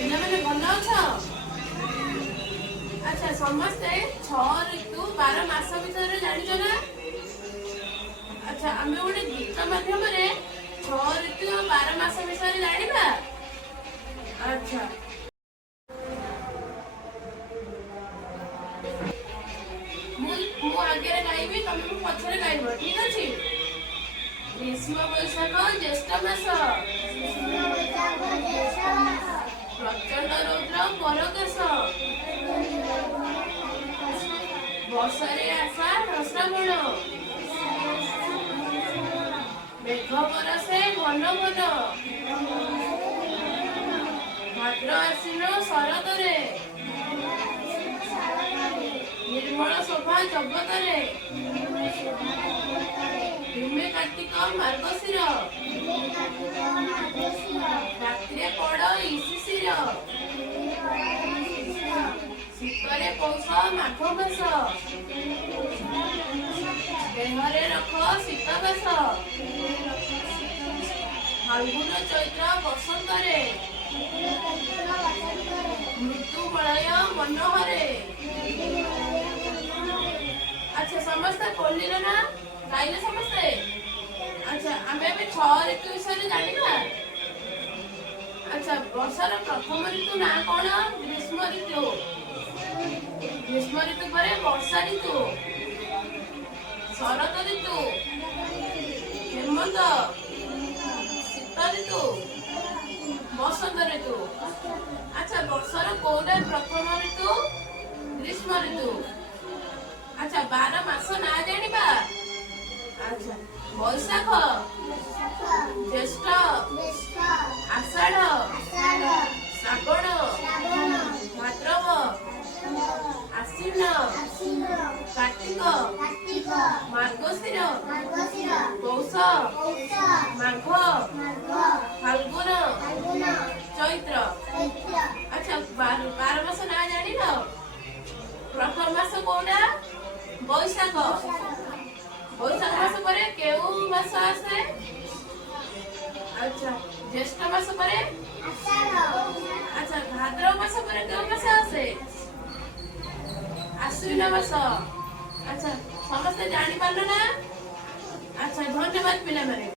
ପିଲାମାନେ ଭଲ ଅଛ? ଆଚ୍ଛା ସମସ୍ତେ 6 ଋତୁ 12 ମାସ ଭିତରେ ଜାଣିଛ ନା? ଆଚ୍ଛା ଆମେ ଗୋଟେ ଗୀତ ମାଧ୍ୟମରେ 6 ଋତୁ 12 ମାସ ବିଷୟରେ ଜାଣିବା। ଆଚ୍ଛା ମୁଁ ଆଗରେ ଗାଇବି, ତମେ ମୋ ପଛରେ ଗାଇବ, ଠିକ ଅଛି? ଗ୍ରୀଷ୍ମ ବୈଶାଖ ଜ୍ୟେଷ୍ଠ ମାସ, ପ୍ରଚଣ୍ଡ ରୌଦ୍ର ପରଦେଶ, ବର୍ଷାରେ ଆଷାଢ଼ ଶ୍ରାବଣ, ମେଘ ବରଷେ ଘନ ଘନ, ଭାଦ୍ର ଆଶ୍ୱିନ ଶରତରେ, ନିର୍ମଳ ଶୋଭା ଜଗତରେ, ଭୂମି କାର୍ତ୍ତିକ ମାର୍ଗଶିର, ରାତିରେ ପଡ଼ ଇଶିଶିର, ଶୀତରେ ପୌଷ ମାଘ ମାସ, ଦେହରେ ରଖ ଶୀତ ବେଶ, ଫାଲ୍ଗୁନ ଚୈତ୍ର ବସନ୍ତରେ, ମୃତ୍ୟୁ ମଳୟ ମନୋହରେ। ଆଚ୍ଛା ସମସ୍ତେ ବୋଲିଲେ ନା? ଗାଇଲେ ସମସ୍ତେ? ଆଚ୍ଛା ଆମେ ଏବେ 6 ଋତୁ ବିଷୟରେ ଜାଣିବା। ଆଚ୍ଛା ବର୍ଷାର ପ୍ରଥମ ଋତୁ ନାଁ କଣ? ଗ୍ରୀଷ୍ମ ଋତୁ। ଗ୍ରୀଷ୍ମ ଋତୁ ପରେ ବର୍ଷା ଋତୁ, ଶରତ ଋତୁ, ହେମନ୍ତ, ଶୀତ ଋତୁ, ବସନ୍ତ ଋତୁ। ଆଚ୍ଛା ବର୍ଷାର କୋଉଟା ପ୍ରଥମ ଋତୁ? ଗ୍ରୀଷ୍ମ ଋତୁ। ଆଚ୍ଛା 12 ମାସ ନାଁ ଜାଣିବା। ଆଚ୍ଛା ବୈଶାଖ, ଜ୍ୟେଷ୍ଠ, ଆଷାଢ଼, ଶ୍ରାବଣ, ଭାଦ୍ରବ, ଆଶ୍ୱିନ, କାର୍ତ୍ତିକ, ମାର୍ଗଶିର, ପୌଷ, ମାଘ, ଫାଲ୍ଗୁନ, ଚୈତ୍ର। ଆଚ୍ଛା 12 ମାସ ନାଁ ଜାଣିଲ? ପ୍ରଥମ ମାସ କୋଉଟା? ବୈଶାଖ। ବୈଶାଖ ମାସ ପରେ କେଉଁ ମାସ ଆସେ? ଆଚ୍ଛା ଜ୍ୟେଷ୍ଠ ମାସ ପରେ? ଆଚ୍ଛା ଭାଦ୍ରବ ମାସ ପରେ କେଉଁ ମାସ ଆସେ? ଆଶ୍ୱିନ ମାସ। ଆଚ୍ଛା ସମସ୍ତେ ଜାଣିପାରିଲ ନା? ଆଚ୍ଛା ଧନ୍ୟବାଦ ପିଲାମାନେ।